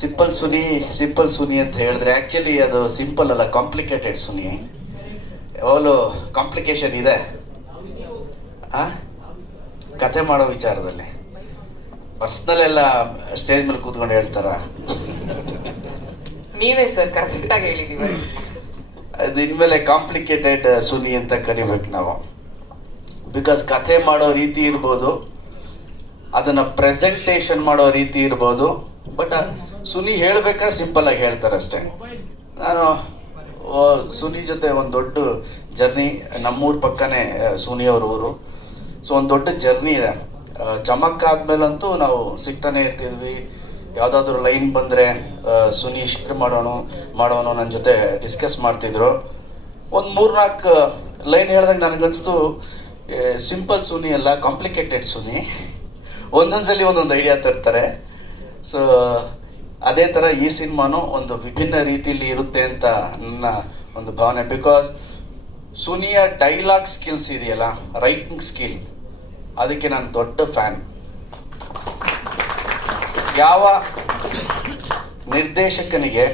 Simple Suni simple Suni ಅಂತ ಹೇಳಿದ್ರೆ actually ಅದು ಸಿಂಪಲ್ ಅಲ್ಲ ಕಾಂಪ್ಲಿಕೇಟೆಡ್ ಸುನಿ ಯಾವಾಗಲೂ ಕಾಂಪ್ಲಿಕೇಶನ್ ಇದೆ. ಆ? ಕತೆ ಮಾಡೋ ವಿಚಾರದಲ್ಲಿ. ಪರ್ಸ್ನಲ್ ಎಲ್ಲ ಸ್ಟೇಜ್ ಮೇಲೆ ಕೂತ್ಕೊಂಡು ಹೇಳ್ತಾರ? ನೀವೇ ಸರ್ ಕರೆಕ್ಟಾಗಿ ಹೇಳಿದೀವಿ. ಅದು ಇನ್ಮೇಲೆ ಕಾಂಪ್ಲಿಕೇಟೆಡ್ ಸುನಿ ಅಂತ ಕರಿಬೇಕು ನಾವು. ಬಿಕಾಸ್ ಕಥೆ ಮಾಡೋ ರೀತಿ ಇರ್ಬೋದು ಅದನ್ನ ಪ್ರೆಸೆಂಟೇಷನ್ ಮಾಡೋ ರೀತಿ ಇರ್ಬೋದು ಬಟ್ ಸುನಿ ಹೇಳ್ಬೇಕಾದ್ರೆ ಸಿಂಪಲ್ ಆಗಿ ಹೇಳ್ತಾರೆ ಅಷ್ಟೇ ನಾನು ಸುನಿ ಜೊತೆ ಒಂದು ದೊಡ್ಡ ಜರ್ನಿ ನಮ್ಮೂರ ಪಕ್ಕನೇ ಸುನಿ ಅವ್ರ ಊರು. ಸೊ ಒಂದು ದೊಡ್ಡ ಜರ್ನಿ ಇದೆ. ಚಮಕ್ ಆದ್ಮೇಲಂತೂ ನಾವು ಸಿಗ್ತಾನೆ ಇರ್ತಿದ್ವಿ. ಯಾವುದಾದ್ರೂ ಲೈನ್ ಬಂದರೆ ಸುನಿ ಶಿಫ್ಟ್ ಮಾಡೋಣ ಮಾಡೋಣ ನನ್ನ ಜೊತೆ ಡಿಸ್ಕಸ್ ಮಾಡ್ತಿದ್ರು. ಒಂದು ಮೂರ್ನಾಲ್ಕು ಲೈನ್ ಹೇಳಿದಾಗ ನನಗನ್ಸ್ತು ಸಿಂಪಲ್ ಸುನಿ ಅಲ್ಲ ಕಾಂಪ್ಲಿಕೇಟೆಡ್ ಸುನಿ. ಒಂದೊಂದ್ಸಲಿ ಒಂದೊಂದು ಐಡಿಯಾ ತರ್ತಾರೆ. ಸೊ ಅದೇ ಥರ ಈ ಸಿನಿಮಾನು ಒಂದು ವಿಭಿನ್ನ ರೀತಿಯಲ್ಲಿ ಇರುತ್ತೆ ಅಂತ ನನ್ನ ಒಂದು ಭಾವನೆ. ಬಿಕಾಸ್ ಸುನಿಯ ಡೈಲಾಗ್ ಸ್ಕಿಲ್ಸ್ ಇದೆಯಲ್ಲ ರೈಟಿಂಗ್ ಸ್ಕಿಲ್ ಅದಕ್ಕೆ ನಾನು ದೊಡ್ಡ ಫ್ಯಾನ್ ಯಾವ ನಿರ್ದೇಶಕನಿಗೆ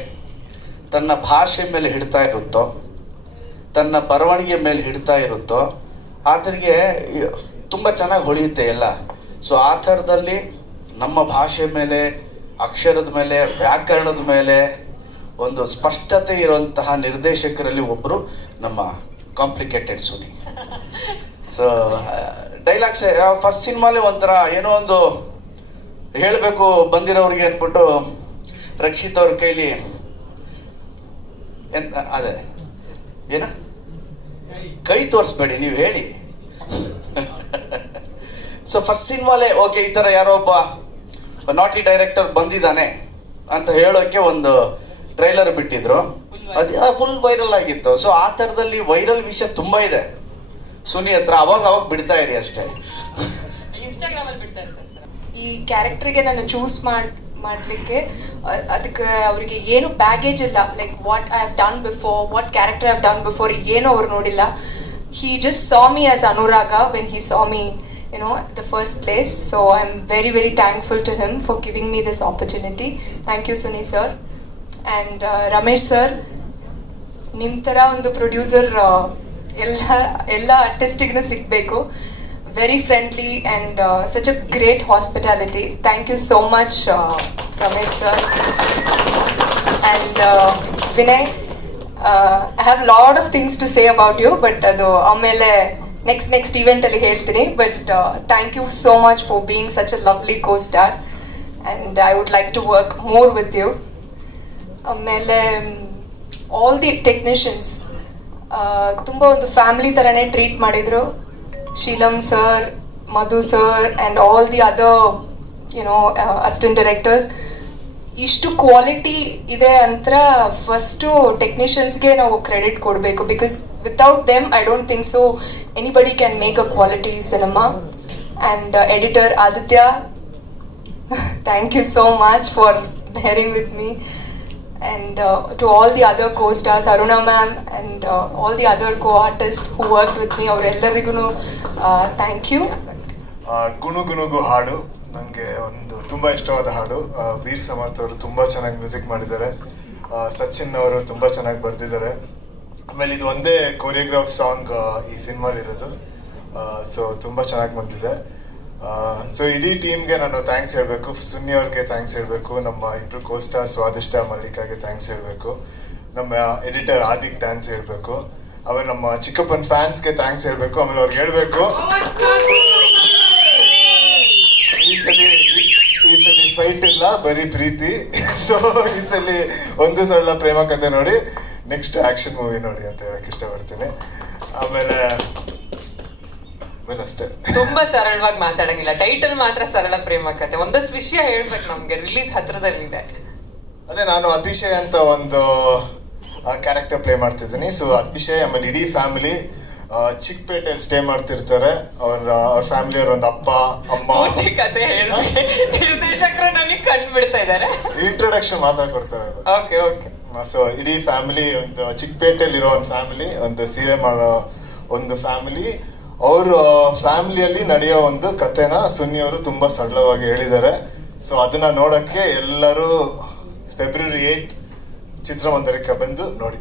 ತನ್ನ ಭಾಷೆ ಮೇಲೆ ಹಿಡ್ತಾ ಇರುತ್ತೋ, ತನ್ನ ಬರವಣಿಗೆ ಮೇಲೆ ಹಿಡ್ತಾ ಇರುತ್ತೋ ಆತನಿಗೆ ತುಂಬ ಚೆನ್ನಾಗಿ ಹೊಳೆಯುತ್ತೆ ಎಲ್ಲ. ಸೊ ಆ ಥರದಲ್ಲಿ ನಮ್ಮ ಭಾಷೆ ಮೇಲೆ ಅಕ್ಷರದ ಮೇಲೆ, ವ್ಯಾಕರಣದ ಮೇಲೆ ಒಂದು ಸ್ಪಷ್ಟತೆ ಇರುವಂತಹ ನಿರ್ದೇಶಕರಲ್ಲಿ ಒಬ್ಬರು ನಮ್ಮ complicated Suni. So dialogues first ಸಿನಿಮಾಲೆ ಒಂಥರ ಏನೋ ಒಂದು ಹೇಳಬೇಕು ಬಂದಿರೋರಿಗೆ ಅಂದ್ಬಿಟ್ಟು ರಕ್ಷಿತ್ ಅವ್ರ ಕೈಲಿ ಎಂತ, ಅದೇ, ಏನ? ಕೈ ತೋರಿಸ್ಬೇಡಿ, ನೀವು ಹೇಳಿ. ಸೊ ಫಸ್ಟ್ ಸಿನಿಮಾಲೇ ಓಕೆ ಈ ತರ ಯಾರೋ ಒಬ್ಬ ನಾಟಿ ಡೈರೆಕ್ಟರ್ ಬಂದಿದ್ದಾನೆ ಅಂತ ಹೇಳೋಕೆ ಒಂದು ಟ್ರೈಲರ್ ಬಿಟ್ಟಿದ್ರು. ಅದು ಫುಲ್ ವೈರಲ್ ಆಗಿತ್ತು. ಸೊ ಆ ಥರದಲ್ಲಿ ವೈರಲ್ ವಿಷಯ ತುಂಬಾ ಇದೆ. ಸುನಿ ಹತ್ರ ಅವಾಗ ಅವಾಗ ಬಿಡ್ತಾ ಇರಿ ಅಷ್ಟೇ. ಇನ್ಸ್ಟಾಗ್ರಾಮ್ ಅಲ್ಲಿ ಬಿಡ್ತಾ ಇರ್ತಾರೆ ಸರ್. ಈ ಕ್ಯಾರೆಕ್ಟರ್ಗೆ ನಾನು ಚೂಸ್ ಮಾಡ್ ಮಾಡಲಿಕ್ಕೆ ಅದಕ್ಕೆ ಅವರಿಗೆ ಏನು ಬ್ಯಾಗೇಜ್ ಇಲ್ಲ. Like what I have done before what character have done before ಏನು ಅವ್ರು ನೋಡಿಲ್ಲ. He just saw me as Anuraga when he saw me you know the first place so I am very very thankful to him for giving me this opportunity thank you Suni sir and Ramesh sir ನಿಮ್ಮ ಥರ ಒಂದು producer ಎಲ್ಲ ಎಲ್ಲ ಆರ್ಟಿಸ್ಟಿಗೂ ಸಿಗಬೇಕು very friendly and such a great hospitality thank you so much Ramesh sir and Vinay I have lot of things to say about you but ಅದು ಆಮೇಲೆ next next ಇವೆಂಟಲ್ಲಿ ಹೇಳ್ತೀನಿ but thank you so much for being such a lovely co star and I would like to work more with you ಆಮೇಲೆ all the technicians ತುಂಬ ಒಂದು family ಥರನೇ treat ಮಾಡಿದರು. Sheelam sir Madhu sir and all the other you know assistant directors ಇಷ್ಟು quality ಇದೆ ಅಂತ first ಟೆಕ್ನಿಷಿಯನ್ಸ್ಗೆ ನಾವು credit ಕೊಡಬೇಕು. Because without them I don't think so anybody can make a quality cinema and editor Aditya thank you so much for bearing with me and to all the other co stars Aruna ma'am and all the other co artist who work with me ಅವರೆಲ್ಲರಿಗೂ thank you ಗುಣಗುಣಗು ಹಾಡು. ನನಗೆ ಒಂದು ತುಂಬ ಇಷ್ಟವಾದ ಹಾಡು. ವೀರ್ ಸಮರ್ಥ ಅವರು ತುಂಬ ಚೆನ್ನಾಗಿ ಮ್ಯೂಸಿಕ್ ಮಾಡಿದ್ದಾರೆ. ಸಚಿನ್ ಅವರು ತುಂಬ ಚೆನ್ನಾಗಿ ಬರೆದಿದ್ದಾರೆ. ಆಮೇಲೆ ಇದು ಒಂದೇ ಕೊರಿಯೋಗ್ರಾಫ್ ಸಾಂಗ್ ಈ ಸಿನಿಮಾಲಿರೋದು ಸೊ ತುಂಬ ಚೆನ್ನಾಗಿ ಬಂದಿದೆ. ಸೊ ಇಡೀ ಟೀಮ್ಗೆ ನಾನು ಥ್ಯಾಂಕ್ಸ್ ಹೇಳಬೇಕು. ಸುನ್ನಿ ಅವ್ರಿಗೆ ಥ್ಯಾಂಕ್ಸ್ ಹೇಳಬೇಕು. ನಮ್ಮ ಇಬ್ರು ಕೋಸ್ಟ ಸ್ವಾದಿಷ್ಟ ಮಲ್ಲಿಕಾಗೆ ಥ್ಯಾಂಕ್ಸ್ ಹೇಳಬೇಕು. ನಮ್ಮ ಎಡಿಟರ್ ಆದಿಕ್ ಥ್ಯಾಂಕ್ಸ್ ಹೇಳಬೇಕು. ಆಮೇಲೆ ನಮ್ಮ ಚಿಕ್ಕಪ್ಪನ ಫ್ಯಾನ್ಸ್ಗೆ ಥ್ಯಾಂಕ್ಸ್ ಹೇಳಬೇಕು. ಆಮೇಲೆ ಅವ್ರಿಗೆ ಹೇಳಬೇಕು. ಈ ಸಲ ಈ ಸಲ ಫೈಟ್ ಇಲ್ಲ ಬರೀ ಪ್ರೀತಿ. ಸೊ ಈ ಸಲ ಒಂದು ಸರಳ ಪ್ರೇಮ ಕಥೆ ನೋಡಿ. ನೆಕ್ಸ್ಟ್ ಆಕ್ಷನ್ ಮೂವಿ ನೋಡಿ ಅಂತ ಹೇಳಕ್ ಇಷ್ಟಪಡ್ತೀನಿ. ಆಮೇಲೆ ಆಮೇಲೆ ಅಷ್ಟೇ. ತುಂಬಾ ಸರಳವಾಗಿ ಮಾತಾಡಂಗಿಲ್ಲ. ಟೈಟಲ್ ಮಾತ್ರ ಸರಳ ಪ್ರೇಮ ಕಥೆ ಒಂದಷ್ಟು ವಿಷಯ ಹೇಳ್ಬೇಕು ನಮ್ಗೆ. ರಿಲೀಸ್ ಹತ್ರದಲ್ಲಿದೆ. ಅದೇ ನಾನು ಅತಿಶಯ ಅಂತ ಒಂದು ಕ್ಯಾರೆಕ್ಟರ್ ಪ್ಲೇ ಮಾಡ್ತಿದ್ದೀನಿ. ಸೊ ಅತಿಶಯ ಆಮೇಲೆ ಇಡೀ ಫ್ಯಾಮಿಲಿ ಚಿಕ್ಕಪೇಟೆಯಲ್ಲಿ ಸ್ಟೇ ಮಾಡ್ತಿರ್ತಾರೆ. ಅವ್ರ ಅವ್ರ ಫ್ಯಾಮಿಲಿ ಅವ್ರ ಒಂದು ಅಪ್ಪ ಅಮ್ಮ. ಕತೆ ನಿರ್ದೇಶಕರು ನನಗೆ ಕಂಡು ಬಿಡ್ತಾ ಇದ್ದಾರೆ ಇಂಟ್ರೊಡಕ್ಷನ್ ಮಾತಾಡ್ಕೊಡ್ತಾರೆ ಓಕೆ ಓಕೆ ಸೊ ಇಡೀ ಫ್ಯಾಮಿಲಿ ಒಂದು ಚಿಕ್ಕಪೇಟೆಯಲ್ಲಿರೋ ಒಂದು ಫ್ಯಾಮಿಲಿ ಒಂದು ಸೀರೆ ಮಾಡೋ ಒಂದು ಫ್ಯಾಮಿಲಿ ಅವ್ರ ಫ್ಯಾಮಿಲಿಯಲ್ಲಿ ನಡೆಯೋ ಒಂದು ಕಥೆನ ಸುನ್ನಿ ಅವರು ತುಂಬಾ ಸರಳವಾಗಿ ಹೇಳಿದ್ದಾರೆ. ಸೊ ಅದನ್ನ ನೋಡಕ್ಕೆ ಎಲ್ಲರೂ ಫೆಬ್ರವರಿ ಏಯ್ತ್ ಚಿತ್ರಮಂದಿರಕ್ಕೆ ಬಂದು ನೋಡಿ.